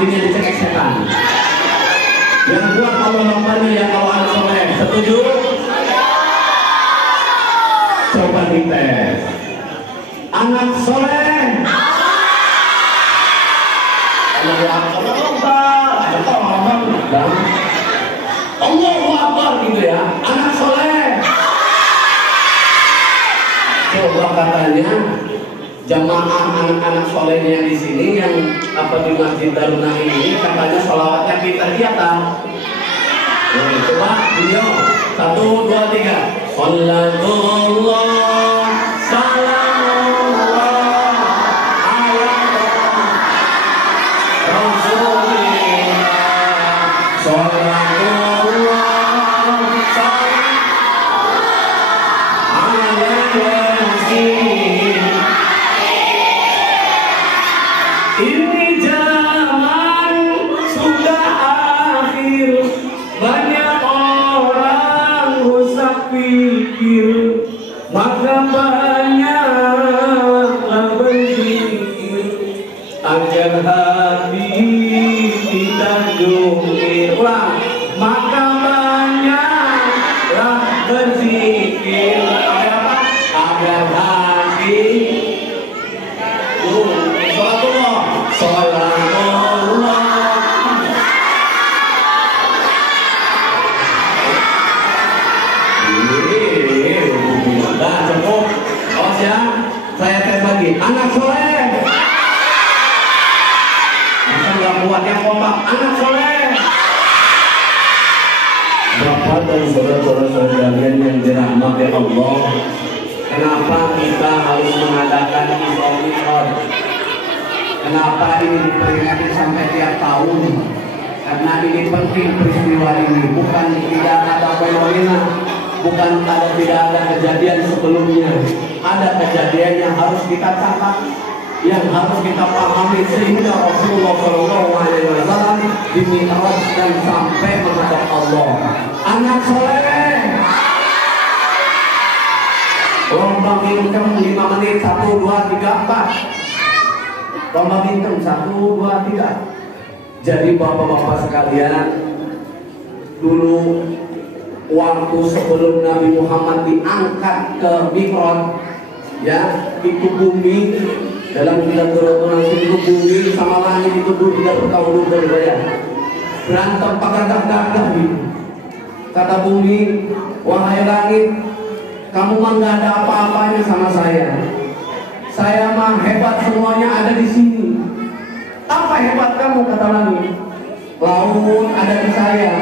hatinya dicekek setan. Yang kuat Allah Akbarnya yang kalau anak soleh. Setuju? Coba dites. Anak soleh. Allahu Akbar. Allahu Akbar gitu ya. Anak soleh. Coba katanya jamaah anak-anak solehnya di sini yang di Masjid Darun Naim ini katanya sholawatnya kita. Coba video 1, 2, 3. Sallallahu salamullah ala Rasulillah sallallahu ini zaman sudah akhir, banyak orang rusak pikir, maka banyaklah berzikir agar hati kita jungkir. Ulang, maka banyaklah berzikir agar hati saya tes lagi. Anak soleh. Masa nggak kuat yang kompak. Anak soleh. Bapak dan saudara-saudara sekalian yang dirahmati Allah, kenapa kita harus mengadakan Isra-Mi'raj? Kenapa ini diperingati sampai tiap tahun? Karena ini penting peristiwa ini. Bukan tidak ada fenomena, bukan tidak ada kejadian sebelumnya. Ada kejadian yang harus kita catat, yang harus kita pahami sehingga Rasulullah SAW dimi'raj dan sampai menghadap Allah. Anak soleh. Lomba bintang 5 menit 1, 2, 3, 4. Lomba bintang 1, 2, 3. Jadi bapak-bapak sekalian, dulu waktu sebelum Nabi Muhammad diangkat ke Mi'raj, ya, itu bumi dalam kitab langsung itu bumi sama langit itu dulu tidak bertahun berbeda. Berantem pakai gagah gitu. Kata bumi, wahai langit, kamu mah nggak ada apa-apanya sama saya. Saya mah hebat, semuanya ada di sini. Apa hebat kamu, kata langit? Laut ada di saya,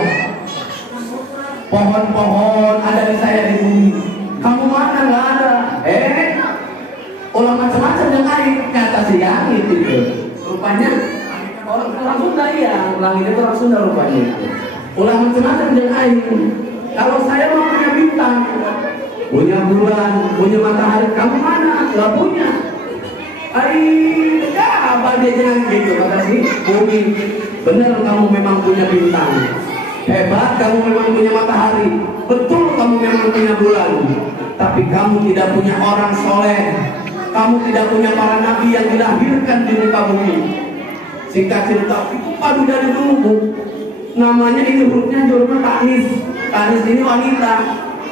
pohon-pohon ada di saya di bumi. Kamu mana? Nggak ada. Ulah macam-macam yang lain, kata si langit itu. Rupanya orang Sunda, ya, langit itu orang Sunda rupanya. Ulah macam-macam yang lain. Kalau saya mau punya bintang, punya bulan, punya matahari, kamu mana? Nggak punya. Apa dia jangan gitu, kata si bumi. Benar, kamu memang punya bintang. Hebat, kamu memang punya matahari. Betul, kamu memang punya bulan. Tapi kamu tidak punya orang soleh. Kamu tidak punya para nabi yang dilahirkan di muka bumi. Singkat cerita, itu padu dari dulu, Bu. Namanya ini hurufnya jurumnya tanis. Tanis ini wanita.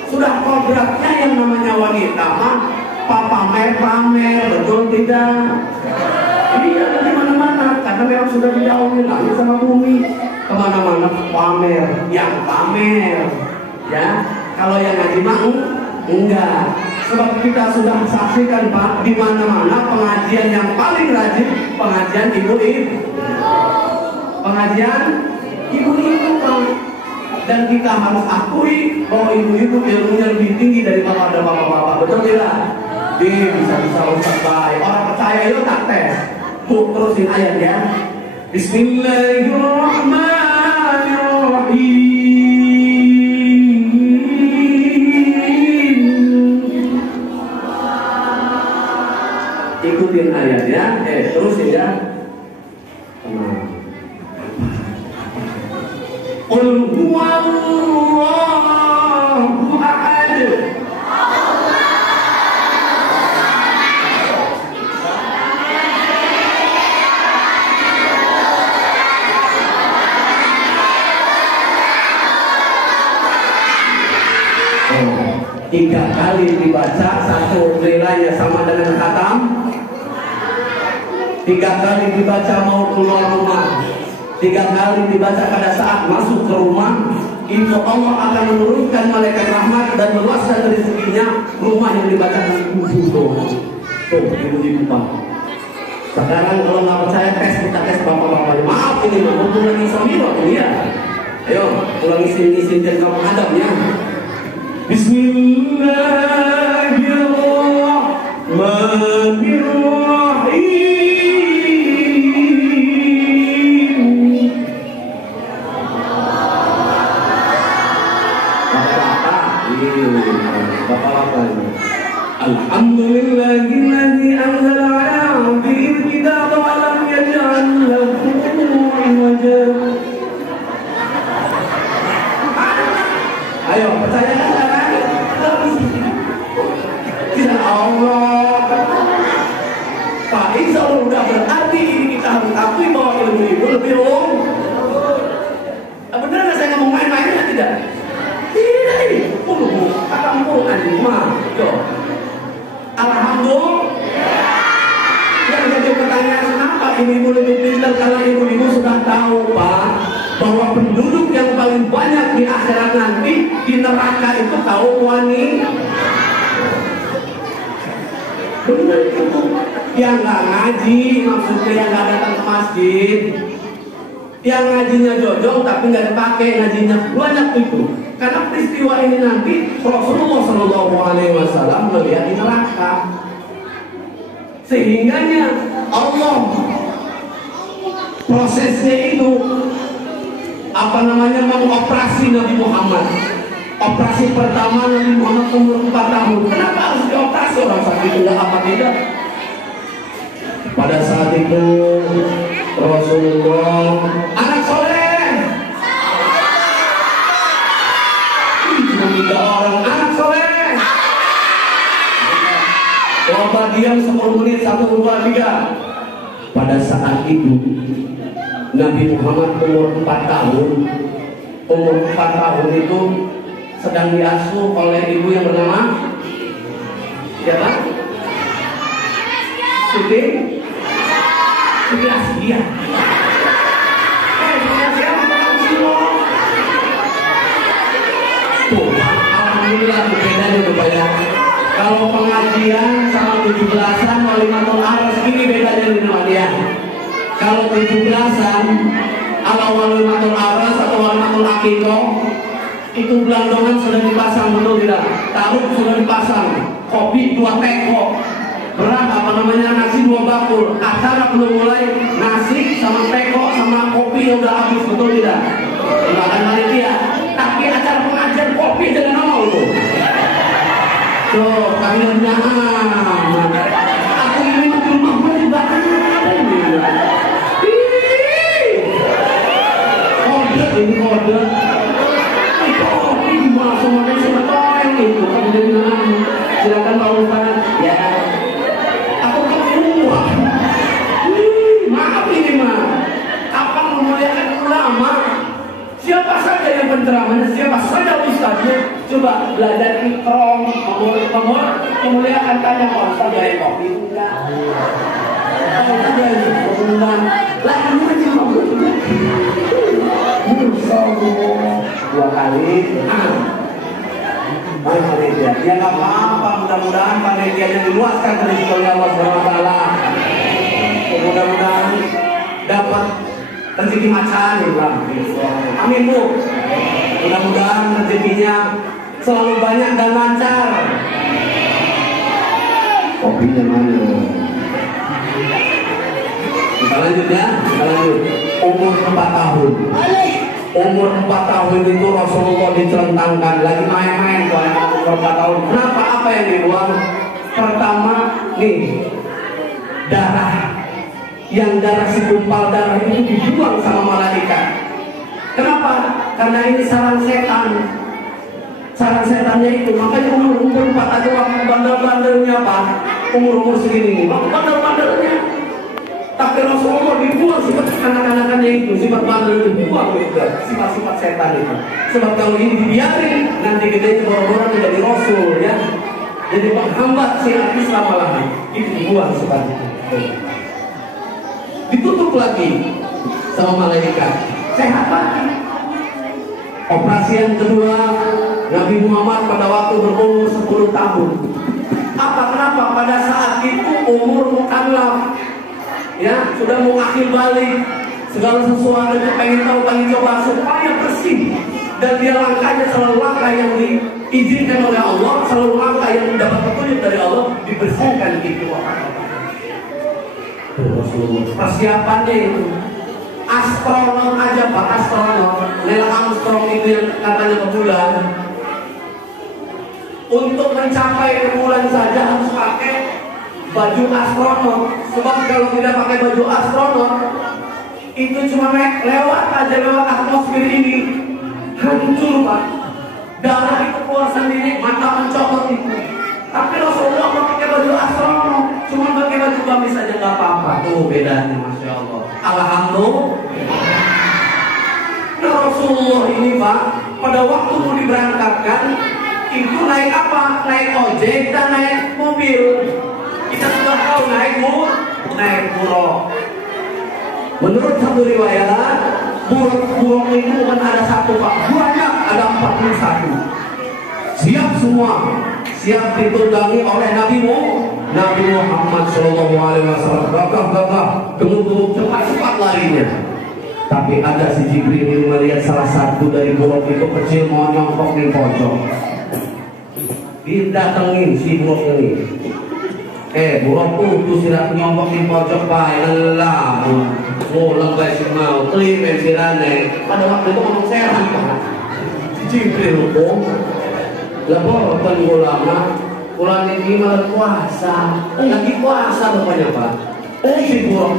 Sudah kodratnya yang namanya wanita mah pamer, betul tidak? Iya, dari mana-mana. Karena memang sudah didahului langit sama bumi. Kemana-mana pamer, yang pamer. Ya, kalau yang ngaji mah enggak. Sebab kita sudah saksikan, Pak, di mana-mana pengajian yang paling rajin pengajian ibu-ibu. Pengajian ibu-ibu, Pak. Dan kita harus akui bahwa ibu-ibu ilmunya lebih tinggi daripada bapak-bapak. Betul tidak? Dia bisa rusak baik. Orang percaya itu tak tes. Bu, terusin ayat ya. Bismillahirrahmanirrahim. Ikutin ayat ya. Terusin ya. Qul huwallahu ahad. 3 kali dibaca, satu nilainya sama dengan khatam. 3 kali dibaca mau keluar rumah, 3 kali dibaca pada saat masuk ke rumah, itu Allah akan menurunkan malaikat rahmat dan meluaskan rezekinya rumah yang dibacakan tuh ibu-ibu Pak. Sekarang kalau nggak percaya kita tes bapak-bapaknya. Maaf ini mah ulangi sambil ya. Ayo ulangi sini dan kamu adabnya. Bismillahirrahmanirrahim. Bapak-bapak. Alhamdulillahilladzi anzala ala 'abdihi al-kitaba wa lam yaj'al lahu 'iwaja. Ayo, percaya kan? Tidak Allah. Pak Insya Allah udah berarti ini kita harus akui bahwa ilmu itu lebih benar nggak saya ngomong main-main ya tidak? Tidak ini. Kata Quran ini mah. Alhamdulillah. Yang jadi pertanyaan kenapa ibu-ibu lebih pintar? Karena ibu-ibu sudah tahu Pak bahwa penduduk yang paling banyak di akhirat nanti di neraka itu kaum wanita. Benar itu. Yang nggak ngaji maksudnya yang nggak datang ke masjid, yang ngajinya jojong tapi nggak dipakai ngajinya banyak itu. Karena peristiwa ini nanti Rasulullah SAW melihat di neraka, sehingganya Allah prosesnya itu mengoperasi Nabi Muhammad. Operasi pertama Nabi Muhammad umur 4 tahun. Kenapa harus dioperasi orang sakit tidak apa tidak? Pada saat itu Rasulullah anak soleh. 3 orang anak soleh. Coba diam 10 menit 1, 2, 3. Pada saat itu Nabi Muhammad umur 4 tahun. Umur 4 tahun itu sedang diasuh oleh ibu yang bernama siapa? Siti Asia. Tuh, alhamdulillah bedanya tuh banyak. Kalau pengajian sama 17-an walimatul aras ini bedanya di nama dia. Kalau 17-an ala walimatul aras atau walimatul akikoh itu belandongan sudah dipasang, betul tidak? Taruh sudah dipasang, kopi 2 teko, beras nasi 2 bakul. Acara belum mulai, nasi sama teko sama kopi udah habis, betul tidak? Makan panitia. Tapi acara pengajian kopi dengan nol tuh. Tuh, kami punya aku ini di rumah gue juga ada ini. Kode ini kode. Semuanya sebetulnya itu kamu jadi silakan Pak Ustaz ya. Aku keluar. Maaf ini mah. Kapan memuliakan ulama? Siapa saja yang penceramahnya, siapa saja ustaznya. Coba belajar ikram, memuliakan tanya Pak Ustaz dari kopi enggak? Oh tidak enggak. Lah kamu aja mau juga. 2 kali. Panitia, ya nggak apa-apa. Mudah-mudahan panitianya diluaskan rezeki oleh Allah SWT. Mudah-mudahan dapat rezeki macan, amin Bu. Mudah-mudahan rezekinya selalu banyak dan lancar. Kopinya mana? Kita lanjut ya, kita lanjut. Umur 4 tahun. Umur 4 tahun itu Rasulullah dicelentangkan lagi main-main soalnya umur 4 tahun. Kenapa? Apa yang dibuang? Pertama nih darah, yang darah segumpal darah itu dibuang sama malaikat. Kenapa? Karena ini sarang setan. Sarang setannya itu makanya umur 4 aja waktu bandel-bandelnya Pak. Umur segini, waktu bandel-bandelnya. Tapi Rasulullah dibuang seperti anak-anak makanya itu sifat bandel itu dibuang juga, sifat-sifat setan itu. Sebab kalau ini dibiarin, nanti gedenya boro-boro menjadi rasul ya. Jadi menghambat syiar Islam malah itu dibuang sifat itu. Ditutup lagi sama malaikat, sehat lagi. Operasi yang kedua, Nabi Muhammad pada waktu berumur 10 tahun. Kenapa? Pada saat itu umur mukallaf, ya sudah mau akhir balik, segala sesuatu yang pengen tahu, pengen coba supaya bersih, dan dia langkahnya selalu langkah yang diizinkan oleh Allah, selalu langkah yang mendapat petunjuk dari Allah, dibersihkan itu. Persiapannya itu astronom aja Pak, astronom Neil Armstrong itu yang katanya ke bulan, untuk mencapai ke bulan saja harus pakai baju astronot. Sebab kalau tidak pakai baju astronot itu cuma lewat aja, lewat atmosfer ini hancur Pak, darah itu keluar sendiri, mata mencopot itu. Tapi Rasulullah pakai baju astronot, cuma pakai baju gamis saja nggak apa-apa. Tuh bedanya, Masya Allah. Alhamdulillah. Nah Rasulullah ini Pak, pada waktu mau diberangkatkan itu naik apa? Naik ojek dan naik mobil. Kita sudah tahu naik buruk. Menurut satu riwayat, buruk itu bukan ada satu Pak, banyak, ada 41. Siap semua, siap ditunggangi oleh Nabi Muhammad SAW. Gagah, gemuk-gemuk, cepat larinya. Tapi ada si Jibril ini melihat salah satu dari buruk itu kecil mau nyongkok di pojok. Didatengin si buruk ini. Buruk putus tidak nyongkok di pojok baiklah. Lebay si mau terima sirane. Pada waktu itu ngomong sehat kan. Si Jibril kok laporan ulama, bulan ini malah puasa. Lagi puasa rupanya Pak. Si buruk.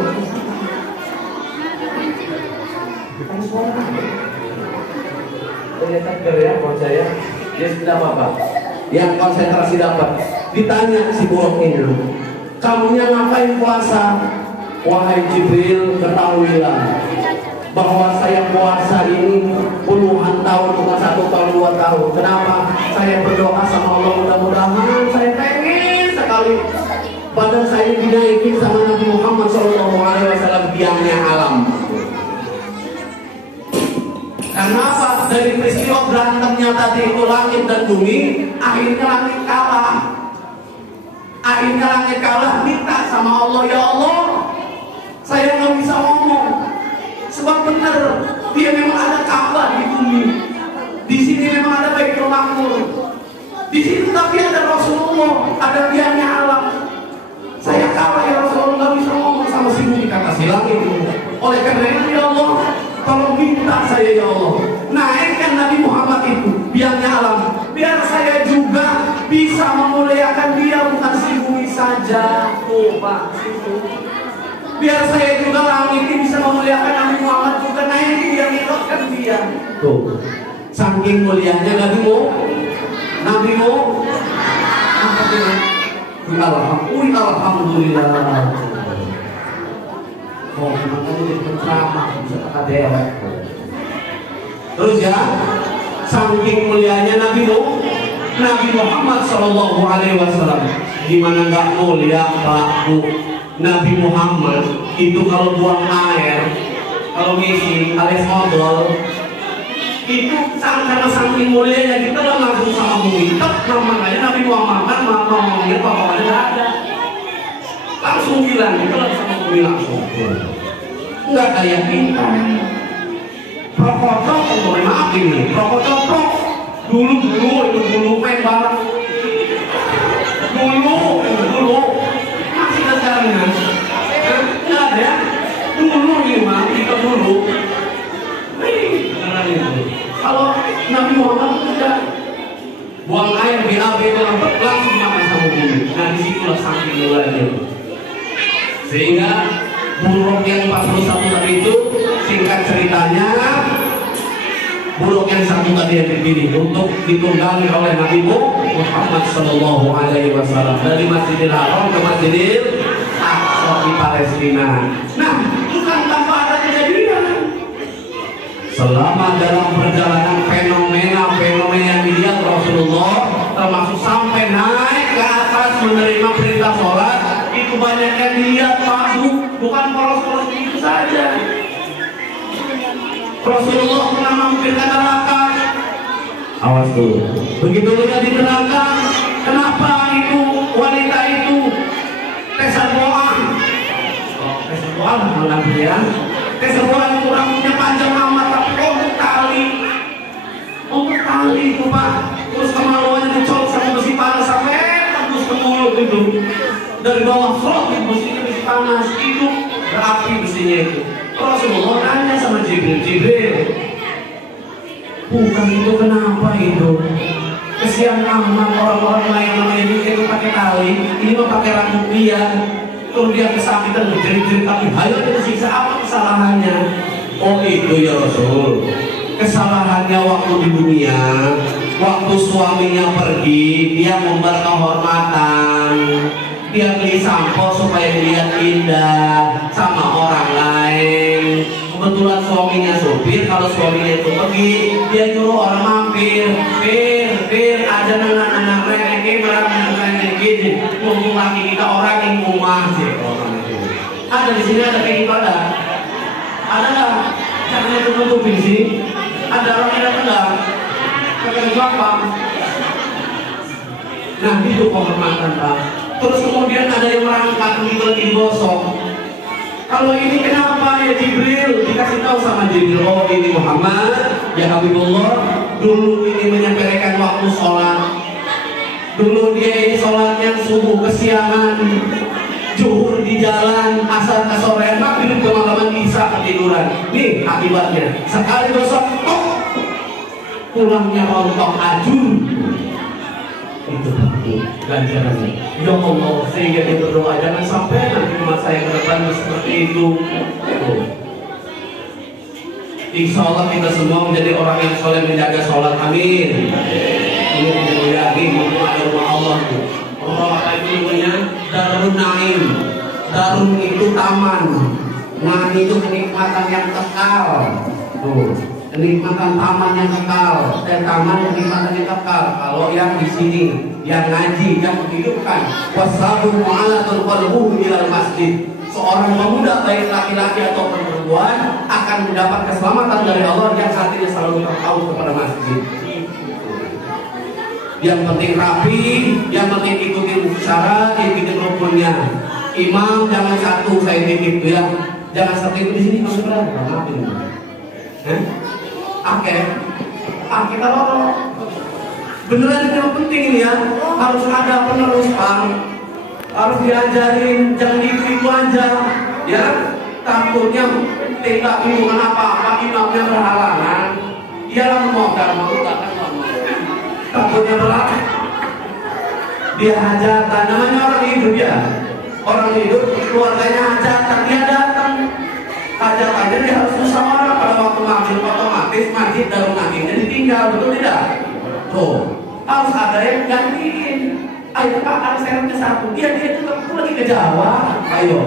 Ternyata kerja percaya dia sudah apa? Yang konsentrasi dapat. Ditanya si buruk ini, kamunya ngapain puasa? Wahai Jibril, ketahuilah bahwa saya puasa ini puluhan tahun, bukan 1 tahun 2 tahun. Kenapa? Saya berdoa sama Allah, mudah-mudahan saya pengen sekali badan saya dinaikin sama Nabi Muhammad SAW, biangnya alam. Karena apa? Dari peristiwa berantemnya tadi itu langit dan bumi, akhirnya langit kalah. Minta sama Allah, ya Allah, saya nggak bisa ngomong. Sebab benar, dia memang ada Ka'bah di bumi. Di sini memang ada Baitul Ma'mur. Di situ tapi ada Rasulullah, ada biangnya alam. Saya kalah ya Rasulullah, nggak bisa ngomong sama si bumi, kata si langit. Oleh karena itu ya Allah, tolong minta saya ya Allah, naikkan Nabi Muhammad itu biangnya alam, biar saya juga bisa memuliakan dia, bukan si bumi saja. Oh Pak, biar saya juga langit ini bisa memuliakan Nabi Muhammad juga, naikin dia, mirotkan dia. Tuh, saking mulianya Nabi Alhamdulillah. Oh, makanya dia penceramah bisa kata dewek. Terus ya, saking mulianya Nabi Muhammad SAW. Gimana nggak mulia Pak Bu? Nabi Muhammad itu kalau buang air, kalau ngisi alias odol, itu karena saking mulianya kita nggak langsung sama bumi. Makanya Nabi Muhammad kan ngomongnya pokoknya nggak ada. Langsung bilang kita langsung sama bumi langsung. Nggak kayak kita. Prokocok, maaf ini, prokocok dulu main bareng. Dulu masih ada sekarang nggak ada ya. Dulu ini mah kita dulu. Kalau Nabi Muhammad sudah buang air BAB langsung makan sama bumi. Nah disitulah saking mulanya. Sehingga buruk yang 41 tadi itu, singkat ceritanya, buruk yang satu tadi yang dipilih untuk ditunggangi oleh Nabi Muhammad SAW dari Masjidil Haram ke Masjidil Aqsa di Palestina. Nah, bukan tanpa ada kejadian. Selama dalam perjalanan fenomena-fenomena yang dilihat Rasulullah, termasuk sampai naik ke atas menerima perintah sholat, itu banyak yang dilihat Pak, bukan polos-polos itu saja. Rasulullah pernah mampir ke neraka. Awas tuh, begitu lihat di neraka, kenapa itu wanita itu keserboan? Keserboan malam ya. Keserboan itu rambutnya panjang amat, tapi untuk tali itu Pak. Terus kemaluannya dicolok sama besi panas sampai tembus ke mulut itu. Dari bawah front besi panas itu berapi besinya itu. Rasulullah tanya sama Jibril, bukan itu kenapa itu? Kesian amat orang-orang lain namanya itu pakai tali, ini mah pakai rambut dia. Terus dia kesakitan menjerit-jerit, tapi hayo disiksa, apa kesalahannya? Oh itu ya Rasul, kesalahannya waktu di dunia, waktu suaminya pergi, dia membar kehormatan, dia beli sampo supaya dilihat indah sama orang lain. Kebetulan suaminya supir, kalau suaminya itu pergi, dia nyuruh orang mampir, pir, ada anak-anak renegade, gini, ngomong lagi kita orang yang rumah sih. Ada di sini ada kayak gimana? Ada nggak? Jangan tutup di sini. Ada orang yang datang nggak? Pakai baju apa? Nah itu kehormatan Pak. Terus kemudian ada yang merangkak begitu lagi digosok. Kalau ini kenapa ya Jibril? Dikasih tahu sama Jibril, oh ini Muhammad, ya Habibullah, dulu ini menyepelekan waktu sholat. Dulu dia ini sholatnya subuh kesiangan, zuhur di jalan, asar kesorean, maghrib kemalaman, isya ketiduran. Nih akibatnya, sekali gosok, pulangnya rontok ajur. Itu ganjarannya. Ya Allah, sehingga dia berdoa jangan sampai nanti masa yang ke depan seperti itu. Insya Allah kita semua menjadi orang yang soleh menjaga sholat. Amin. Ini dimuliakan untuk ada rumah Allah. Allah apa itu namanya? Darun Naim. Darun itu taman. Nah itu kenikmatan yang kekal. Tuh. Kenikmatan taman yang kekal, taman kenikmatan yang kekal. Kalau yang di sini, yang ngaji, yang menghidupkan, wasabun mu'alatul qalbuhu ilal masjid. Seorang pemuda baik laki-laki atau perempuan akan mendapat keselamatan dari Allah yang hatinya selalu terpaut kepada masjid. Yang penting rapi, yang penting ikutin syarat, ikutin rukunnya. Imam jangan satu saya titip ya, jangan satu itu di sini kamu berapa? Kita lorong. Beneran itu yang penting ini ya, harus ada penerus Pak, harus diajarin, jangan itu aja ya. Takutnya tidak hubungan apa-apa, imamnya berhalangan, dialah memodal takutnya berat, dia hajatan, namanya orang hidup ya, orang hidup keluarganya hajatan, dia datang hajatannya dia harus musyawarah pada waktu maghrib, otomatis masjid Darun Naimnya ditinggal, betul tidak? Tuh, harus ada yang gantiin. Ayo Pak, ada seremnya satu, dia itu lagi ke Jawa, ayo.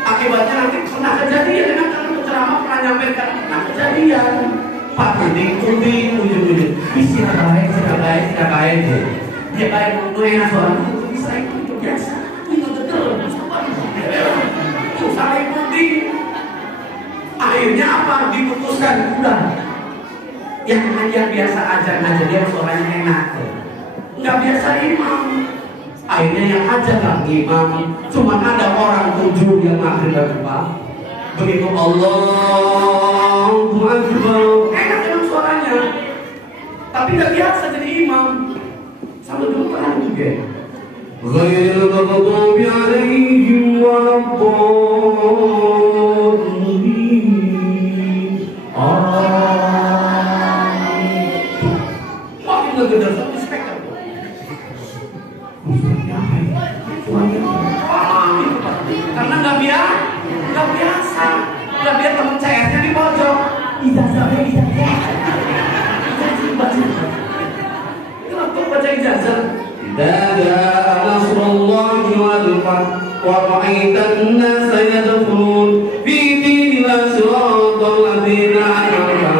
Akibatnya nanti pernah kejadian, kan kalau penceramah pernah nyampaikan pernah kejadian. Pak tuding, ujung-ujung, siapa baik, dia baik untuk yang suara, bisa itu biasa, itu betul, itu saling tuding. Akhirnya apa? Diputuskan udah yang biasa aja dia suaranya enak, nggak biasa imam. Akhirnya yang ajar lah imam, cuma ada orang 7 yang maghrib dan Pak. Begitu Allahu Akbar, enak dengan suaranya, tapi nggak biasa jadi imam. Sampai dulu pernah juga. Ghairil maghdubi alaihim waladdallin. Makin ngegedar satu speaker. Karena nggak biasa, nggak biasa temen CS-nya di pojok. Ijazah. Kenapa baca ijazah? Dada nasrullahi wal fath wa ra'aitan nasa yadkhulun fi dinillah siratal ladzina an'amta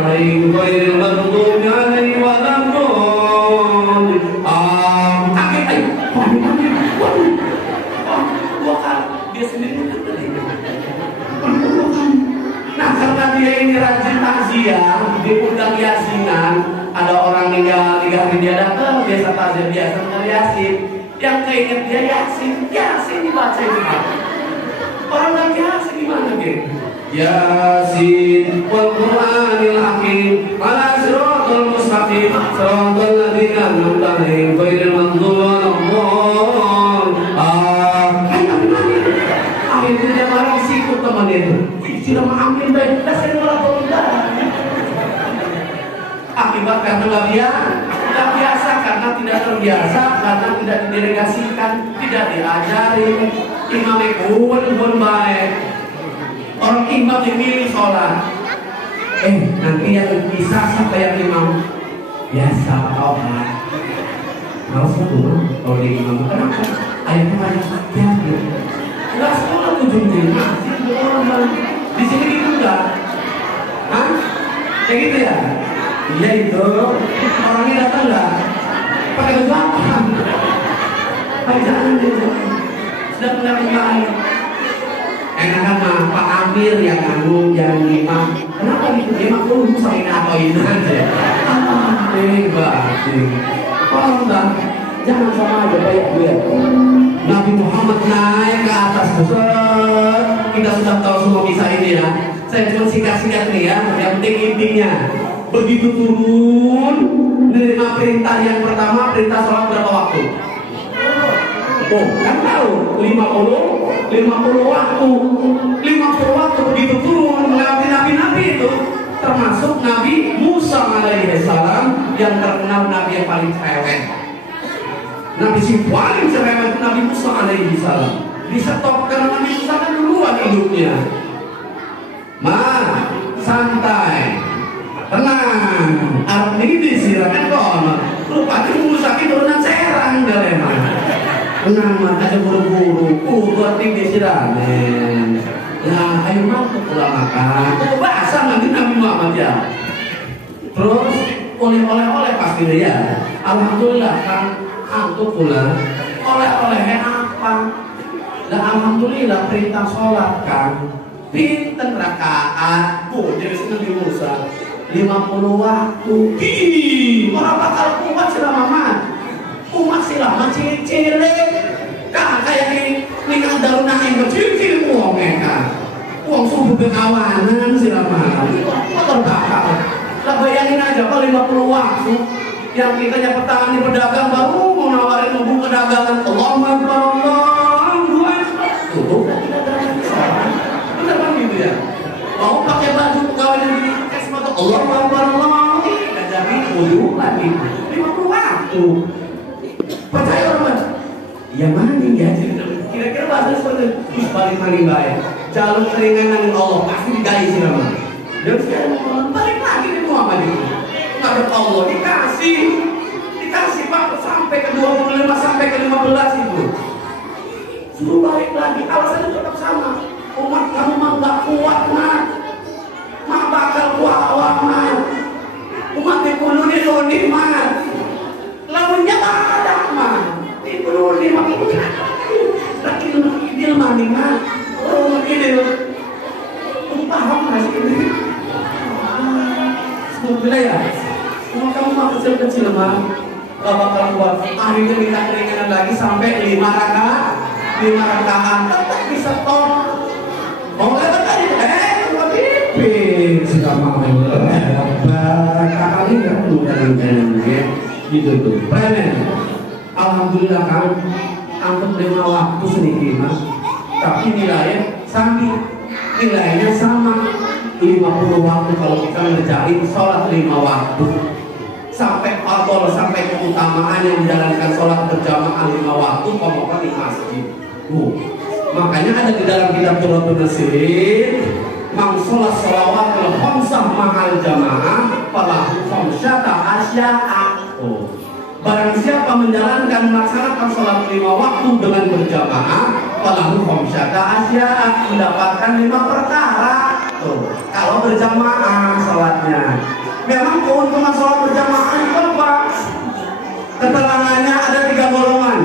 istrinya ini rajin takziah, diundang yasinan, ada orang meninggal 3 hari dia datang, biasa takziah, biasa dengar yasin, yang keinget dia yasin dibaca itu. Orang lagi yasin gimana gitu? Yasin wal Qur'anil hakim ala siratal mustaqim siratal ladzina an'amta 'alaihim ghairil maghdubi 'alaihim. Akhirnya dia marah situ teman itu. Sudah mengambil baik, saya malah berubah. Akibat karena nggak biasa, karena tidak terbiasa, karena tidak didelegasikan, tidak diajari. Imam pun baik. Orang imam dimilih sholat. Nanti yang bisa sampai yang imam biasa tau kan? Harus tuh kalau di imam kenapa? Ayatnya banyak saja. Nggak sekolah ujungnya. Di sini gitu enggak? Hah? Kayak gitu ya? Iya itu. Orangnya datang enggak? Pakai baju apa? Pakai jalan gitu. Sudah mendapat baik. Enakan mah Pak Amir yang nganggung, yang imam. Kenapa gitu? Dia mah lu saling ngatoin aja. Kalau enggak, jangan sama aja kayak dia. Nabi Muhammad naik ke atas besar. Kita sudah tahu semua kisah ini ya. Saya cuma singkat-singkat nih ya. Yang penting intinya, begitu turun menerima perintah yang pertama, perintah sholat berapa waktu? Kan tahu 50 waktu. 50 waktu begitu turun melewati nabi-nabi itu, termasuk Nabi Musa alaihissalam yang terkenal nabi yang paling cerewet. Nabi si paling cerewet itu Nabi Musa alaihissalam. Bisa top karena Nabi Musa kan duluan hidupnya. Santai, tenang. Arab ini disirakan kono. Lupa Musa itu turunan serang galeman. Tenang aja buru-buru. Buat ini disirakan. Nah, ayo masuk pulang makan. Basah nanti Nabi Muhammad ya. Terus oleh-oleh pasti ya. Alhamdulillah kan. Antuk pula oleh-olehnya apa? Dan alhamdulillah perintah sholat kan pinten rakaat. Jadi Nabi Musa 50 waktu. Orang bakal umat selama umat selama cilik kan kayak ini kan darunan yang kecil uang mereka uang subuh kekawanan selama motor bakal lah bayangin aja kalau 50 waktu yang kita petani pedagang baru mau nawarin membuka dagangan Allahu Akbar Allahu Akbar tutup dan tidak ada lagi sholat. Bener kan gitu ya? Mau pakai baju pegawai negeri pakai sepatu Allahu Akbar Allahu nggak jadi wudhu lagi 50 waktu. Percaya orang ya mandi ya kira-kira bahasa seperti itu balik mandi baik jalur keringanan Allah pasti digali sih nama dan sekarang balik lagi di Muhammad itu ada Allah dikasih Pak sampai ke 25 sampai ke 15 itu suruh balik lagi alasannya tetap sama umat kamu mah gak kuat mah bakal kuat umat dipenuhi lonih mah lawannya ada mah dipenuhi mah lagi idil mah nih mah idil paham gak sih ini sebetulnya ya semua kamu mah kecil-kecil mah gak bakal kuat akhirnya minta keringanan lagi sampai 5 rakaat tetap bisa top mau lewat tadi cuma pipin sudah mau kali kan udah gitu tuh premen alhamdulillah kan antum 5 waktu sedikit mas tapi nilainya sama 50 waktu kalau kita ngerjain sholat 5 waktu sampai fadol sampai keutamaan yang menjalankan sholat berjamaah 5 waktu pokoknya di masjid. Makanya ada di dalam kitab Turatul Nasirin mang sholat sholawat khamsah mahal jamaah falahu khamsyata asya'a. Barang siapa menjalankan melaksanakan sholat 5 waktu dengan berjamaah falahu khamsyata asya'a mendapatkan 5 perkara. Kalau berjamaah sholatnya memang keuntungan sholat berjamaah itu apa? Keterangannya ada 3 golongan.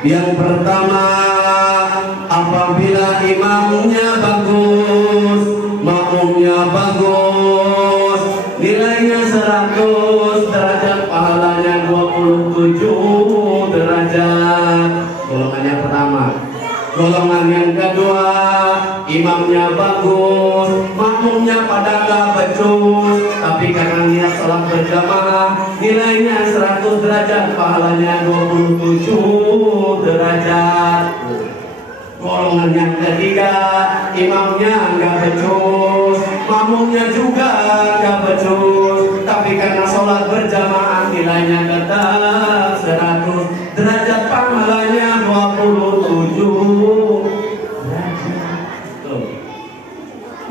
Yang pertama, apabila imamnya bagus, makmumnya bagus, nilainya 100 derajat, pahalanya 27 derajat. Golongan yang pertama. Golongan yang kedua, imamnya bagus, makmumnya pada gak becus, tapi karena niat sholat berjamaah, nilainya 100 derajat, pahalanya 27 derajat. Golongan yang ketiga, imamnya nggak becus, makmumnya juga nggak becus, tapi karena sholat berjamaah nilainya tetap 100 derajat, pahalanya 27 derajat. Tuh.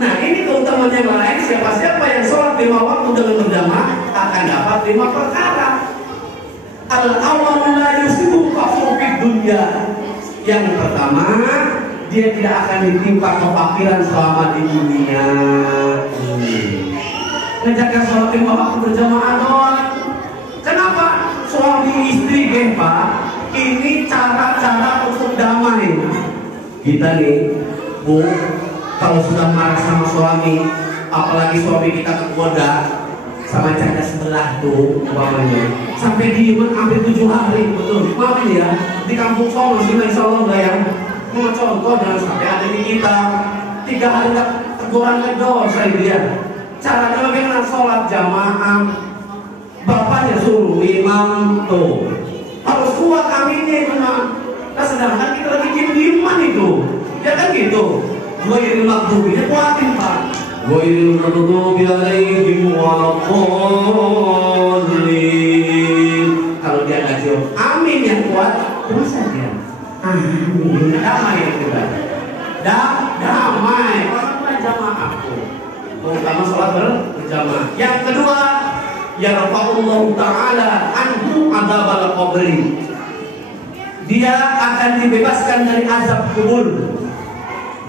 Nah ini keutamaan yang lain, siapa-siapa yang sholat 5 waktu dengan berjamaah akan dapat 5 perkara. Al-awwalu la yusibu faqru fid dunya. Yang pertama, dia tidak akan ditimpa kefakiran selama di dunia. Ngejaga sholat 5 waktu berjamaah doang. Kenapa? Suami istri Pak, ini cara-cara untuk damai. Kita nih, Bu, kalau sudah marah sama suami, apalagi suami kita kegoda sama janda sebelah tuh umpamanya, sampai dieman hampir 7 hari, betul. Maaf ya, di kampung Solo sih, insya Allah enggak ya. Mau contoh jangan sampai ada di kita 3 hari teguran dosa dia. Caranya bagaimana? Sholat jamaah, bapaknya suruh imam tuh harus kuat aminnya memang. Nah sedangkan kita lagi diem-dieman itu, ya kan gitu. Gue ini makhluknya kuatin Pak. Ghairil maghdubi alaihim waladdallin. Kalau dia nggak jawab amin yang kuat, terus saja amin, damai yang kita. Damai orang jamaah terutama sholat berjamaah. Yang kedua, yarfa'ullahu ta'ala anhu adzabal qabri. Dia akan dibebaskan dari azab kubur.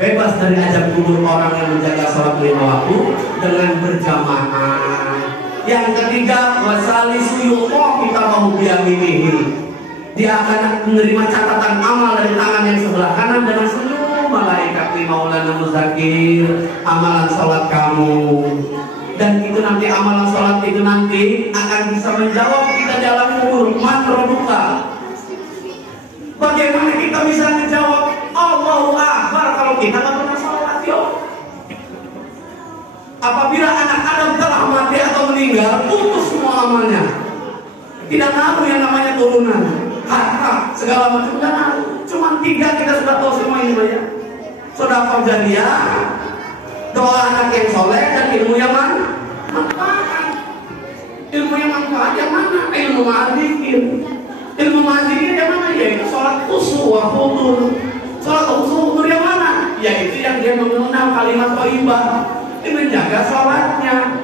Bebas dari azab kubur orang yang menjaga sholat 5 waktu dengan berjamaah. Yang ketiga, wasalisu yuqo kita mau biyaminihi. Dia akan menerima catatan amal dari tangan yang sebelah kanan dengan seluruh malaikat. Maulana Muzakir, amalan sholat kamu. Dan itu nanti amalan sholat itu nanti akan bisa menjawab kita dalam kubur. Man robuka. Bagaimana kita bisa menjawab Allahu Akbar kalau kita nggak pernah sholat? Yuk. Apabila anak Adam telah mati atau meninggal, putus semua amalnya. Tidak ngaruh yang namanya turunan, harta, segala macam. Tidak ngaruh. Cuma 3 kita sudah tahu semua ini ya. Sedekah jariah, doa anak yang soleh, dan ilmu yang manfaat. Ilmu yang manfaat yang mana? Ilmu ma'adzikir. Ilmu ma'adzikir yang mana? Yaitu sholat khusyuk wa khudur. Sholat khusyuk khudur yang mana? Yaitu yang dia mengenal kalimat thayyibah, dia menjaga sholatnya.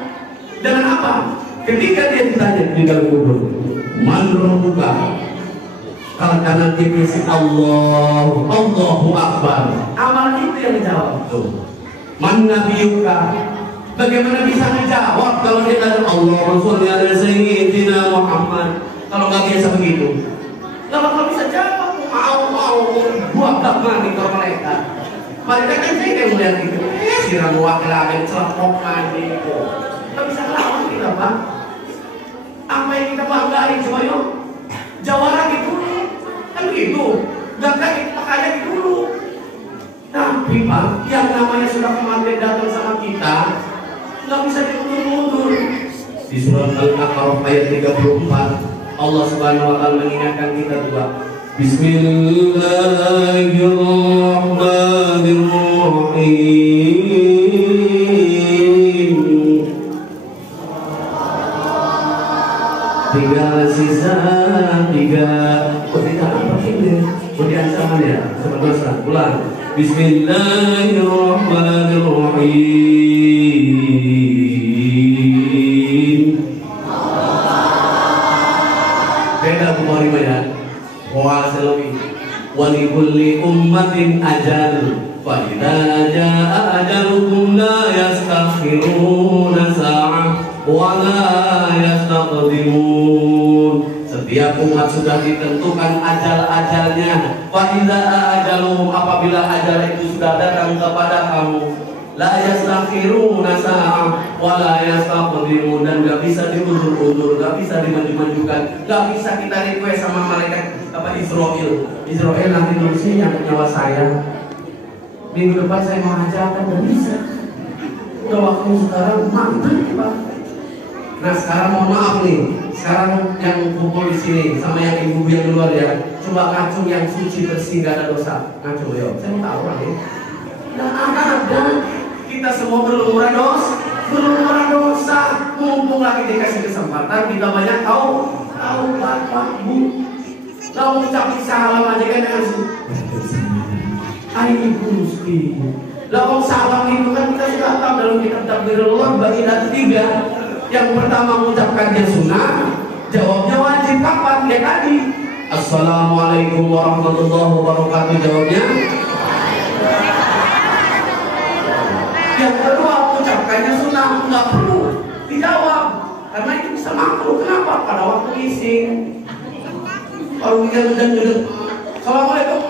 Dengan apa? Ketika dia ditanya di dalam kubur, man rabbuka? Kalau kanan dia isi Allahu Akbar, amalan itu yang dijawab tuh. Man nabiyuka? Bagaimana bisa menjawab kalau dia kata Allahumma sholli ala sayyidina Muhammad? Kalau nggak biasa begitu, kalau bisa jawab mau buat mandi ke mereka. Mereka kan saya yang melihat itu, siram wakil agen celapok mandi itu. Nggak bisa lawan kita Pak. Apa yang kita banggain coba yuk? Jawara gitu. Kan gitu, gak kayak makanya dulu. Tapi Pak, yang namanya sudah kematian datang sama kita, nggak bisa diundur-undur. Di surat Al-A'raf ayat 34, Allah Subhanahu wa Ta'ala mengingatkan kita juga. Bismillahirrahmanirrahim. Tinggal sisa 3. Kemudian sama ya, sebentar ulang. Bismillahirrahmanirrahim. Beda Bukhari ya. Wa salawi. Wa li kulli ummatin ajal. Fa idza jaa ajaluhum la yastakhiruna sa'ah wa la yastaqdimun. Setiap umat sudah ditentukan ajal-ajalnya. Wa idza ajaluhum, apabila ajal itu sudah datang kepada kamu, la yastakhiruna sa'ah wa la yastaqdimun, dan gak bisa diundur-undur, gak bisa dimaju-majukan, gak bisa kita request sama malaikat apa Israel nanti dulu sih yang nyawa saya, minggu depan saya mau ajarkan, gak bisa. Udah waktu sekarang mantap Pak. Nah sekarang mohon maaf nih, sekarang yang kumpul di sini sama yang ibu yang luar ya, coba ngacung yang suci bersih gak ada dosa, ngacung yuk, saya mau tahu lah ya. Nah ada, kita semua berlumuran dosa, mumpung lagi dikasih kesempatan, kita banyak tahu Pak Bu, kalau ucapin salam aja kan dengan Ayo Gusti. Lah salam itu kan kita sudah tahu dalam kitab Takbirullah bagi ada 3. Yang pertama mengucapkannya sunnah, jawabnya wajib kapan? Ya tadi. Assalamualaikum warahmatullahi wabarakatuh, jawabnya. Yang kedua mengucapkannya sunnah, nggak perlu dijawab karena itu bisa makruh. Kenapa? Pada waktu ngising. Kalau kita udah Assalamualaikum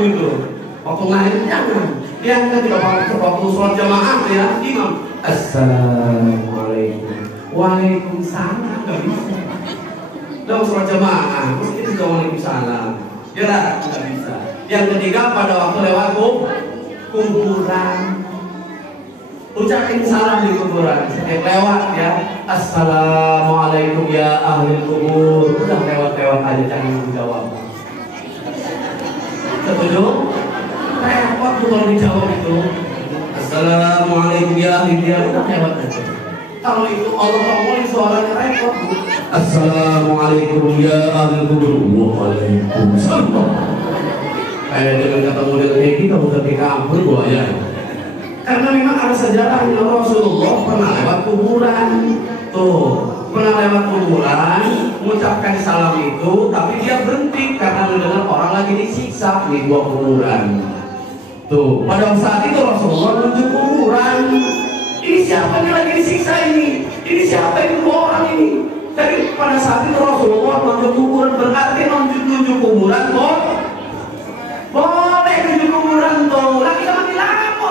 itu waktu lain jangan. Yang ketiga waktu sholat jamaah ya imam Assalamualaikum Waalaikumsalam, nggak bisa. Dalam sholat jamaah mesti kita Waalaikumsalam ya nggak bisa. Yang ketiga pada waktu lewat kuburan ucapin salam di kuburan, setiap lewat ya Assalamualaikum ya ahli kubur, udah lewat aja jangan dijawab. Setuju? Repot tuh kalau dijawab itu Assalamualaikum ya ahli dia, udah lewat aja. Kalau itu Allah ngomongin suaranya repot. Assalamualaikum ya ahli kubur, waalaikumsalam. Kayak dengan kata model kayak kita udah di kampung gua ya. Karena memang ada sejarahnya, Rasulullah pernah lewat kuburan. Tuh, pernah lewat kuburan, mengucapkan salam itu, tapi dia berhenti karena mendengar orang lagi disiksa di dua kuburan. Tuh, pada saat itu Rasulullah menuju kuburan. Ini siapa yang lagi disiksa ini? Ini siapa yang dua orang ini? Jadi pada saat itu Rasulullah menuju kuburan, berarti menuju kuburan, boleh menuju kuburan tuh. Lagi sama di lampu.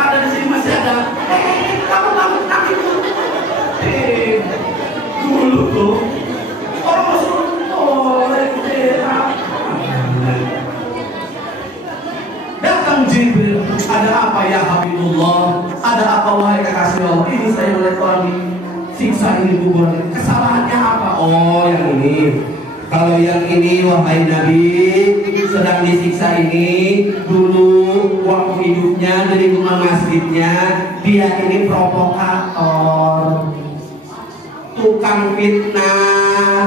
Ada di sini masih ada. Kamu kaki dulu. Dulu tuh orang masuk datang Jibril. Ada apa ya Habibullah? Ada apa wahai kekasih Allah? Ini saya melihat orang disiksa ini kuburan. Kesalahannya apa? Oh yang ini. Kalau yang ini wahai Nabi sedang disiksa ini, dulu waktu hidupnya dari rumah masjidnya dia ini provokator, tukang fitnah.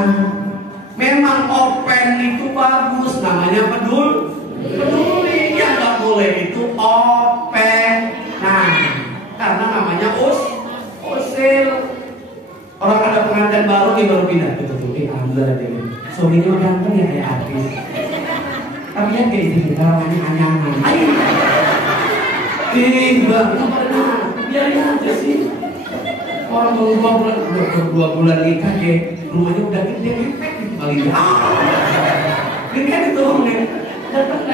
Memang open itu bagus, namanya peduli. Yang nggak boleh itu open. Nah, karena namanya usil. Orang ada pengantin baru nih baru pindah, betul alhamdulillah dia. Suaminya ganteng ya kayak artis. Tapi ya kayak gitu, namanya anyangan. Biarin aja sih. Orang baru 2 bulan nikah deh, rumahnya udah gede ngepek gitu kali ya. Ini kan itu nih, datang.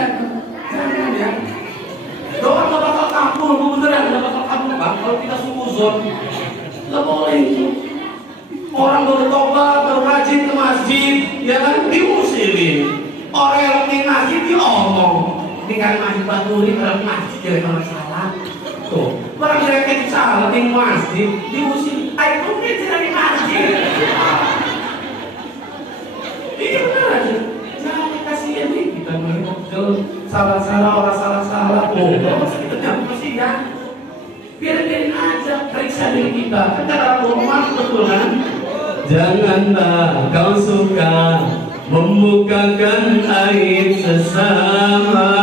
Jangan ya. Doa nggak bakal kabul, beneran nggak bakal kabul Bang. Kalau kita suzon, nggak boleh itu. Orang baru tobat, baru rajin ke masjid, ya kan diusirin. Orang yang di masjid diomong, ini kan masjid baturi dalam masjid jadi masalah. Tuh, orang yang salah di masjid diusir. Ayo kita di masjid. Ini benar aja. Jangan kasihan nih kita melihat salah-salah orang salah-salah. Oh, kita jangan kasihan. Biarin aja periksa diri kita. Kita dalam rumah betul kan? Janganlah kau suka membukakan aib sesama.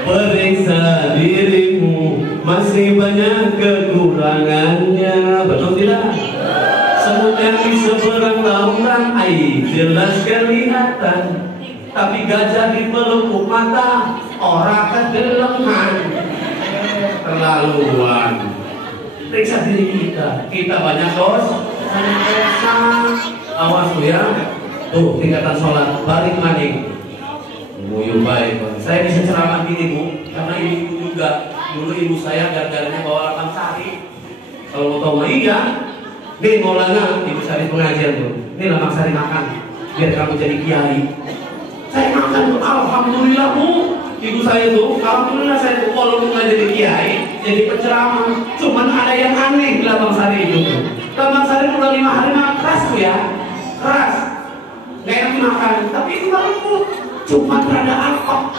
Periksa dirimu, masih banyak kekurangannya. Betul tidak? Semut yang di seberang lautan air jelas kelihatan, tapi gajah di pelupuk mata orang kedeleman. Terlaluan. Periksa diri kita banyak dosa. Awas lu ya. Tuh tingkatan sholat balik maning. Nguyung baik. Saya bisa ceramah gini Bu, karena ibu juga. Dulu ibu saya gara-garanya bawa lapang sari. Kalau mau tahu mah iya. Nih Maulana, ibu saya pengajian tuh. Ini lapang sari makan, biar kamu jadi kiai. Saya makan tuh, alhamdulillah Bu. Ibu saya tuh, alhamdulillah saya tuh kalau nggak jadi kiai, jadi penceramah. Cuman ada yang aneh di lapang sari itu. Lapang sari udah 5 hari mah keras tuh ya, keras. Gak enak makan, tapi itu baru tuh. Cuma rada alkohol.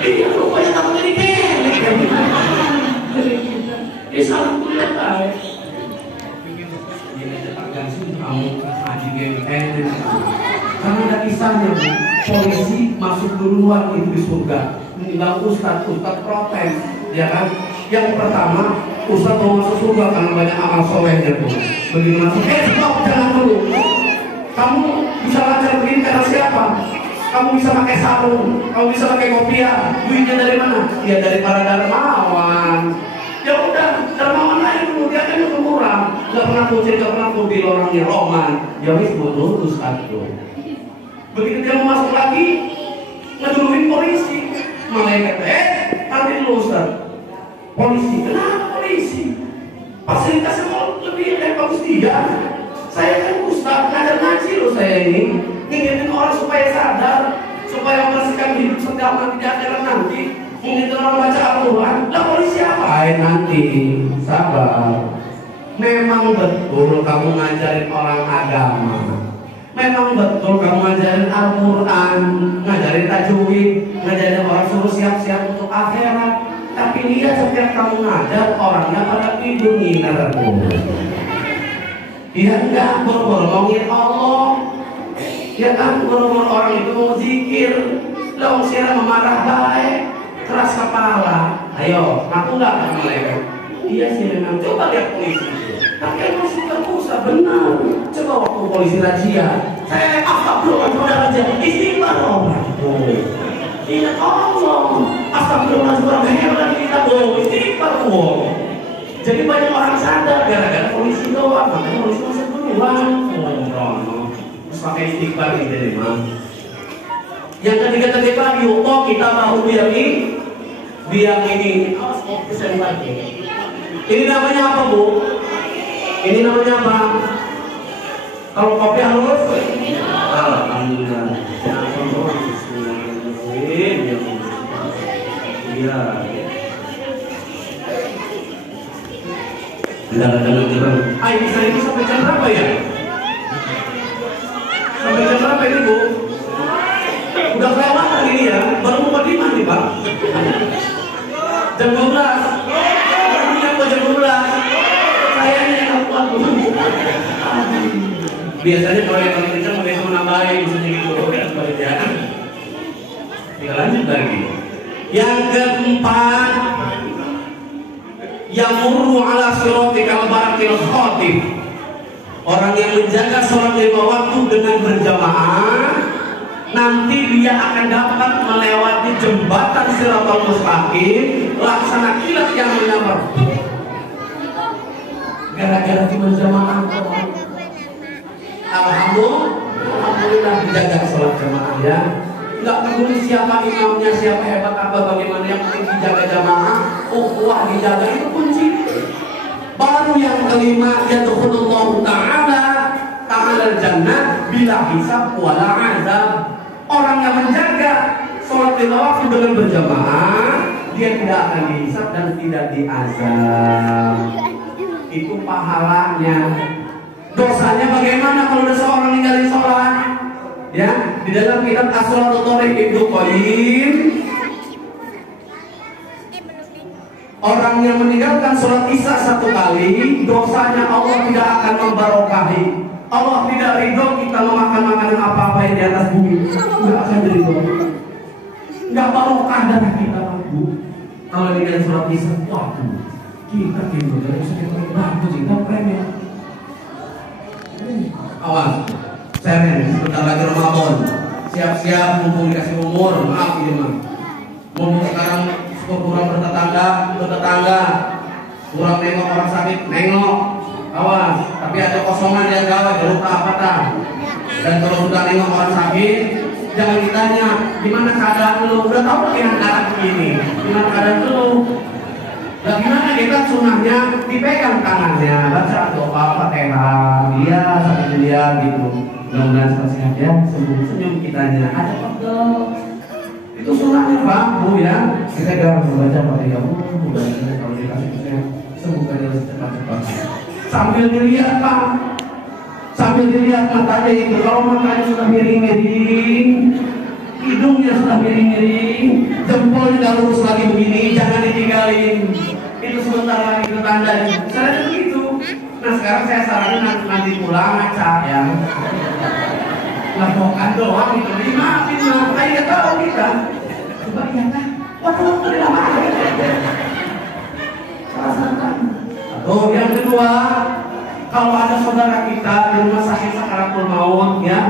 Iya, rupanya kamu jadi kelek. Ini salah kuliah tahu. Ini cepat ganti kamu ngaji GWN. Karena ada kisahnya, polisi masuk duluan itu di surga. Tinggal ustadz protes, ya kan? Yang pertama, ustadz mau masuk surga karena banyak amal solehnya tuh. Begitu masuk, stop, jangan dulu. Kamu bisa lancar begini karena siapa? Kamu bisa pakai sarung, kamu bisa pakai kopiah. Duitnya dari mana? Ya dari para dermawan. Ya udah, dermawan lain dulu, dia kan itu murah. Gak pernah kucing, gak pernah mobil orangnya Roman. Ya wis butuh terus satu. Begitu dia mau masuk lagi, ngeduluin polisi. Malaikat, nanti dulu Ustaz. Polisi, kenapa polisi? Fasilitasnya mau lebih bagus dia. Saya kan Ustaz, ngajar ngaji loh saya ini. Inginin orang supaya sadar, supaya membersihkan hidup setiap nanti di akhirat nanti. Ingin orang baca Al-Quran, lah polisi apa? Nanti, sabar. Memang betul kamu ngajarin orang agama. Memang betul kamu ngajarin Al-Quran, ngajarin tajwid, ngajarin orang suruh siap-siap untuk akhirat. Tapi lihat setiap kamu ngajar orangnya pada tidur ngiler. Dia enggak boro-boro ngomongin Allah. Ya kan, boro-boro orang itu mau zikir. Lah wong sira memarah baik, keras kepala. Ayo, aku enggak akan melewat. Iya sih memang. Coba lihat polisi. Tapi yang polisi terpusat benar. Coba waktu polisi razia, saya astagfirullah kepada raja, istighfar orang itu. Ingat Allah, astagfirullah seorang hebat kita bohong, istighfar bohong. Jadi banyak orang sadar gara-gara polisi doang, makanya polisi masuk duluan. Terus pakai istighfar ini jadi mah. Yang ketiga lagi, kita mau biang ini. Awas kok bisa dipakai. Ini namanya apa Bu? Ini namanya apa? Kalau kopi halus? Alhamdulillah. Iya. Bisa ini sampai jam berapa ya? Sampai jam berapa ini Bu? Udah kelewatan ini ya? Baru mau 5 nih Pak. Jam 12. Jam 12. Kayaknya yang kuat Bu. Biasanya kalau yang paling kencang pakai sama nambahin misalnya gitu. Ya. Tinggal lanjut lagi. Yang keempat, yamurru ala siratikal barakil khatib. Orang yang menjaga sholat 5 waktu dengan berjamaah, nanti dia akan dapat melewati jembatan Siratal Mustaqim laksana kilat yang menyambar. Gara-gara cuma jamaah. Alhamdulillah dijaga sholat jamaah ya. Nggak peduli siapa imamnya, siapa hebat apa bagaimana, yang penting dijaga jamaah, ukhuwah dijaga, itu kunci. Baru yang kelima, yadkhulullahu ta'ala jannah bila hisab wala azab. Orang yang menjaga sholat 5 waktu dengan berjamaah, dia tidak akan dihisab dan tidak diazab. Itu pahalanya. Dosanya bagaimana kalau ada seorang ninggalin sholat? Ya, di dalam kitab As-Shalatul Thariq Ibnu Qayyim, orang yang meninggalkan sholat isya 1 kali, dosanya Allah tidak akan membarokahi. Allah tidak ridho kita memakan makanan apa-apa yang di atas bumi. Tidak akan ridho. Nggak barokah darah kita Bu. Kalau meninggalkan sholat isya, waduh, kita timbul dari sakit bagus, kita premium. Awas. Seren, sebentar lagi Ramadan. Siap-siap mumpung dikasih umur. Maaf ini mah. Mumpung sekarang kurang bertetangga, kurang nengok orang sakit, nengok. Awas, tapi ada kosongan yang gawat, lupa apa tak? Dan kalau sudah nengok orang sakit, jangan ditanya gimana keadaan lu. Udah tahu dengan darah begini, gimana keadaan lu? Nah, gimana kita sunnahnya dipegang tangannya, baca doa Fatihah, dia sambil dia gitu. Mudah-mudahan sehat ya, senyum kitanya ada pegel. Itu sunnahnya Pak, Bu ya. Kita harus baca Fatihah. Mudah-mudahan kalau dikasih sehat, semoga dia cepat-cepat. Sambil dilihat Pak, sambil dilihat matanya itu, kalau matanya sudah miring-miring, hidungnya sudah miring-miring, jempolnya udah lurus lagi begini, jangan ditinggalin. Itu sebentar lagi itu tandanya. Saya begitu. Nah sekarang saya saranin nanti pulang ngaca ya. Lakukan doang itu dimaafin mah. Kayak tahu kita. Coba lihat kan. Waduh, tidak apa. Rasakan. Oh, yang kedua, kalau ada saudara kita di rumah sakit sakaratul maut ya,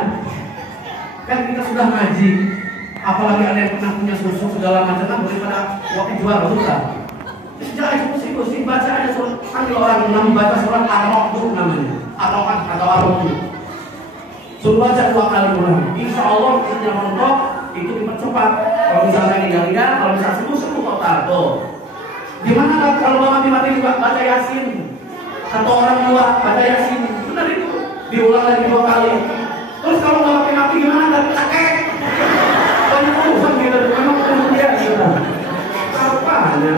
kan kita sudah ngaji. Apalagi ada yang pernah punya susu segala macam kan boleh pada waktu jual sudah. Jangan pusing-pusing baca aja surat. Panggil orang yang baca surat Ar-Rahman namanya, Ar-Rahman atau Ar-Rahman. Suruh baca 2 kali ulang. Insya Allah punya rontok itu dipercepat. Kalau misalnya tinggal-tinggal, kalau misalnya sembuh total tuh. Gimana kalau bapak mati juga baca Yasin? Satu orang 2 baca Yasin, benar itu. Diulang lagi 2 kali. Terus kalau bapak mati gimana? Tapi kakek. Banyak urusan kita memang kemudian kita. Apanya?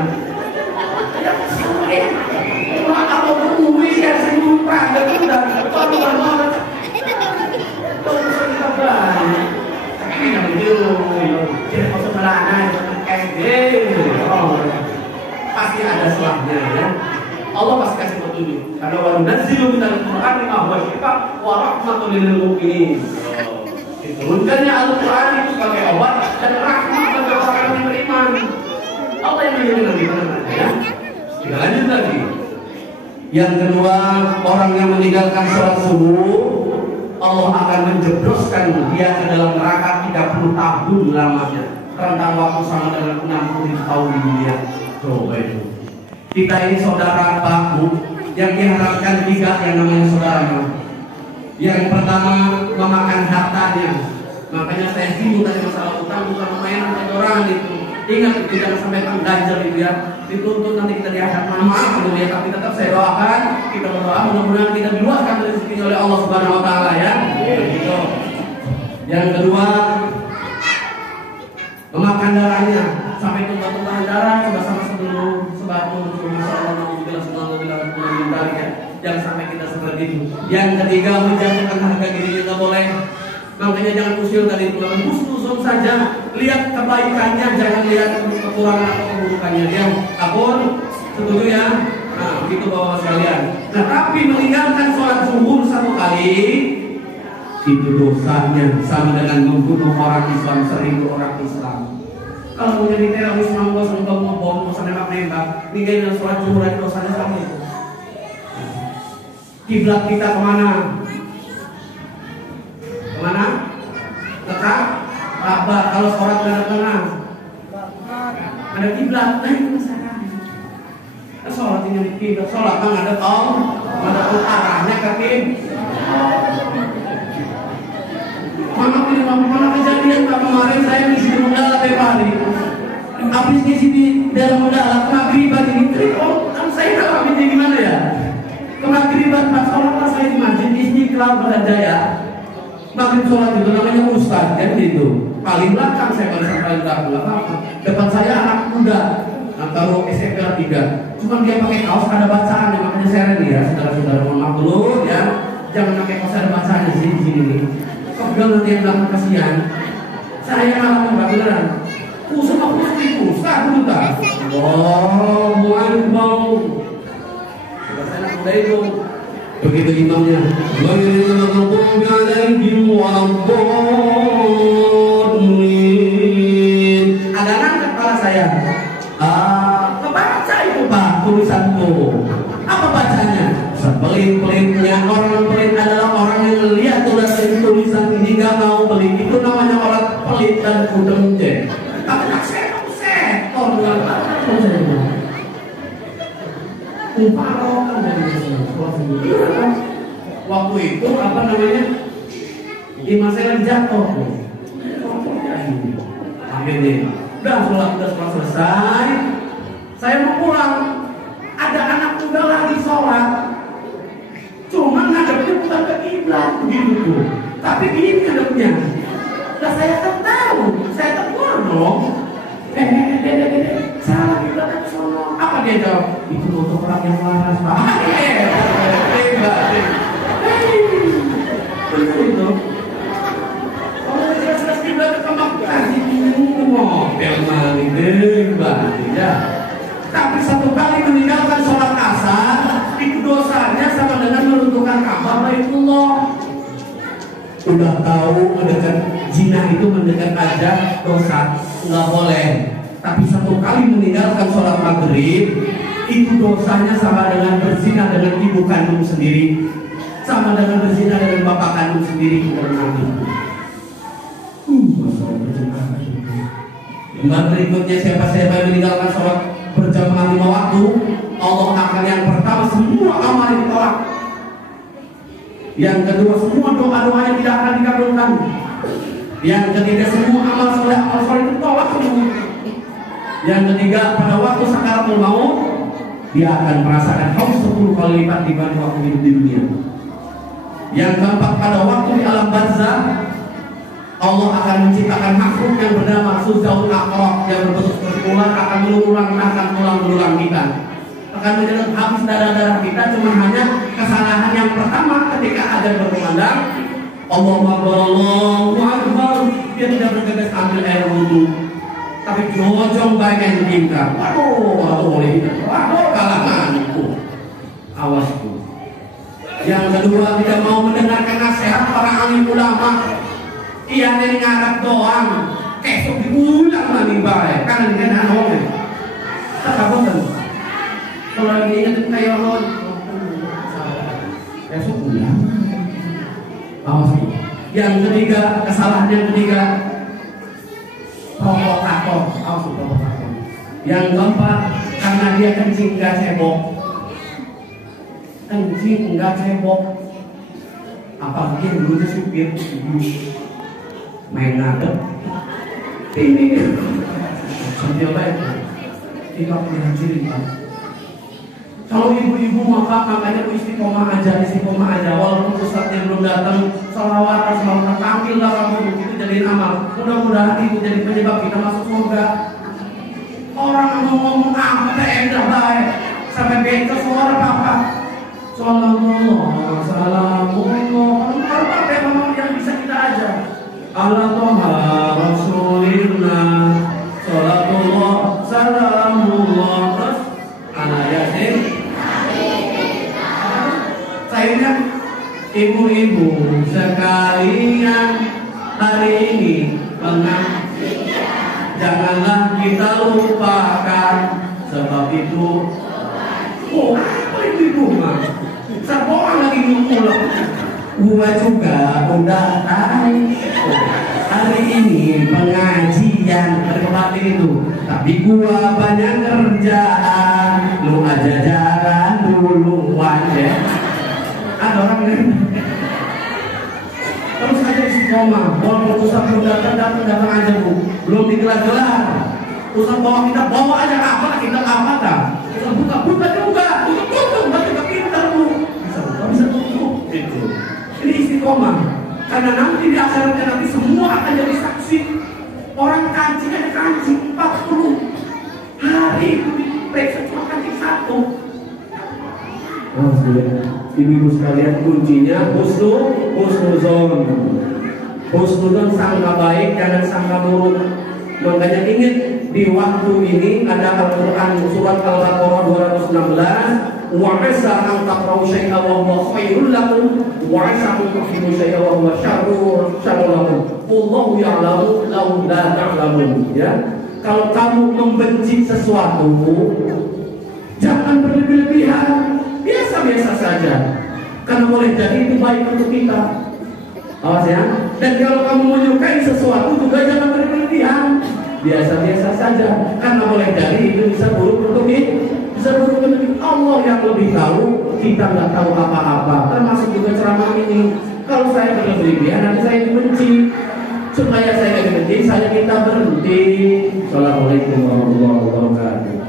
Kalau bumi ya senyum pada kita, kalau banget, kalau kita banyak, ini yang jadi masuk melangan, pasti ada selahnya ya. Allah pasti kasih petunjuk. Karena wa nunazzilu minal Qur'ani ma huwa syifa wa rahmatun lil mu'minin. Diturunkannya Al-Quran itu sebagai obat dan rahmat bagi orang yang beriman. Allah yang melindungi kita ya. Kita lanjut lagi. Yang kedua, orang yang meninggalkan sholat subuh, Allah akan menjebloskan dia ke dalam neraka 30 tahun lamanya. Rentang waktu sama dengan 60 tahun di dunia. Coba itu. Kita ini saudara Pak Bu, yang diharapkan 3 yang namanya saudara. Yang pertama, memakan hartanya. Makanya saya singgung dari masalah utang bukan mainan orang itu. Ingat tidak sampai terganjal itu ya. Dituntut nanti kita dihadap maaf gitu ya. Tapi tetap saya doakan, kita berdoa mudah-mudahan kita diluaskan rezeki oleh Allah Subhanahu Wa Taala ya. Begitu. Yang kedua, memakan darahnya sampai tumpah-tumpahan darah sama-sama sebelum sebelum masalah ya. Jangan sampai kita seperti itu. Yang ketiga, menjatuhkan harga diri kita boleh. Makanya jangan usil dari Tuhan, husnuzon saja, lihat kebaikannya, jangan lihat kekurangan atau keburukannya. Dia akun, setuju ya? Nah, begitu bapak sekalian. Nah, tapi meninggalkan sholat zuhur 1 kali, itu dosanya sama dengan membunuh orang Islam 1000 orang Islam. Kalau mau jadi teroris, mau ngebom, mau nembak, ninggalin sholat zuhur aja dosanya sama itu. Kiblat kita kemana? Kemana? Tetap Ka'bah. Kalau sholat tengah ada kiblat, nah itu masalahnya. Sholat ini di kiblat, sholat kan ada ada arahnya ke mana kejadian Pak kemarin saya di sini Mundala hari. Habis di sini dalam Mundala maghribah ini kan saya nggak paham ini gimana ya? Maghribah pas sholat pas saya di masjid Istiqlal pada Jaya. Maghrib sholat itu namanya ustaz kan gitu. Paling belakang saya paling belakang nggak apa-apa. Depan saya anak muda atau SMP 3. Cuma dia pakai kaos ada bacaan yang makanya seren ya saudara-saudara mohon maaf dulu ya. Jangan pakai kaos ada bacaan di sini nih. Kok bilang nanti yang belakang kasihan. Saya malah nggak beneran. Usah aku ustaz dulu tak. Allahu Akbar. Saya nak muda itu. Begitu imamnya ghairil maghdubi alaihim waladdallin. Ada angkat kepala saya. Kebaca itu Pak tulisanku. Apa bacanya? Sepelit-pelitnya orang pelit adalah orang yang lihat tulisan ini gak mau beli. Itu namanya orang pelit dan kudengce. Tapi nak saya setor dengan apa? Waktu itu apa namanya Iman saya lagi jatuh. Akhirnya, udah sholat selesai. Saya mau pulang. Ada anak muda lagi sholat. Cuma ngadepnya bukan ke kiblat begitu tuh. Tapi gini ngadepnya. Lah saya kan tahu, saya tegur dong. Salah kiblat ke sono. Apa dia jawab? Itu untuk orang yang waras, Pak. Betul itu. Oh, jelas-jelas kiblat ke Makkah. Model mali tidak. Tapi satu kali meninggalkan sholat asar, itu dosanya sama dengan meruntuhkan Ka'bah Baitullah. Udah tahu mendekat zina itu mendekat aja dosa, nggak boleh. Tapi satu kali meninggalkan sholat maghrib, itu dosanya sama dengan berzina dengan ibu kandung sendiri, sama dengan berzina dengan bapak kandung sendiri. Lembar berikutnya siapa-siapa yang meninggalkan sholat berjamaah 5 waktu, Allah akan yang pertama semua amal ditolak. Yang kedua semua doa-doanya tidak akan dikabulkan. Yang ketiga semua amal soleh ditolak semua. Yang ketiga pada waktu sakaratul maut dia akan merasakan haus 10 kali lipat dibanding waktu hidup di dunia. Yang keempat pada waktu di alam barzah Allah akan menciptakan makhluk yang bernama Suzaul Aqrab yang berbentuk seperti ular akan mengulang kita. Akan menjelaskan habis darah-darah kita cuma hanya kesalahan yang pertama ketika ada berkumandang Allahu Akbar dia tidak bergegas ambil air wudhu tapi jojong bagian tingkah. Waduh kalangan itu. Awas tuh. Yang kedua tidak mau mendengarkan nasihat para alim ulama. Iya dari ngarap doang, kesok diulang lagi baik, kan dengan anaknya. Tak bosan. Kalau lagi ingat kayak orang, kesok ulang. Awas. Yang ketiga kesalahan yang ketiga, provokator, awas provokator. Yang keempat karena dia kencing nggak cebok, apalagi yang dulunya supir. Main ngadep ini sambil baik tidak punya ciri. Kalau ibu-ibu makanya istiqomah aja walaupun ustadznya belum datang salawat selalu tampil lah kamu itu jadi amal. Mudah-mudahan itu jadi penyebab kita masuk surga. Orang ngomong apa endah baik sampai beda suara apa sallallahu apa yang bisa kita ajar ala toha rasulillah salatullah salamullah terus ala yasin. Saya ibu-ibu sekalian hari ini janganlah kita lupakan sebab itu apa itu mah seorang lagi ngulang. Gua juga udah hari ini pengajian berkembang itu, tapi gua banyak kerjaan, lu aja jalan duluan ya. Ada orang lain terus aja istiqomah, walaupun Ustaz belum datang aja bu, belum digelar-gelar. Ustaz bawa aja apa kita apa dah. Ustaz buka juga, tutup baca pintar bu, bisa tutup gitu. Ini istiqomah, karena nanti di akhiratnya nanti semua akan jadi saksi. Orang kancing ada kancing 40 hari itu diperiksa cuma kancing 1. Oh, ibu-ibu sekalian kuncinya husnuzon. Husnuzon sangka baik, jangan sangka buruk. Makanya ingat di waktu ini ada Al-Quran surat Al-Baqarah 216. Wa 'asa an taqra'u syai'an wa huwa khairul lakum wa 'asa an tuhibbu syai'an wa huwa syarrun lakum. Wallahu ya'lamu law la ta'lamun. Ya. Kalau kamu membenci sesuatu, jangan berlebih-lebihan. Biasa-biasa saja. Karena boleh jadi itu baik untuk kita. Awas ya. Dan kalau kamu menyukai sesuatu juga jangan berlebihan. Biasa-biasa saja. Karena boleh jadi itu bisa buruk untuk kita. Bisa buruk untuk Allah yang lebih tahu. Kita nggak tahu apa-apa. Termasuk juga ceramah ini. Kalau kalau saya berlebihan nanti saya dibenci. Supaya saya dibenci, saya minta berhenti. Assalamualaikum warahmatullahi wabarakatuh.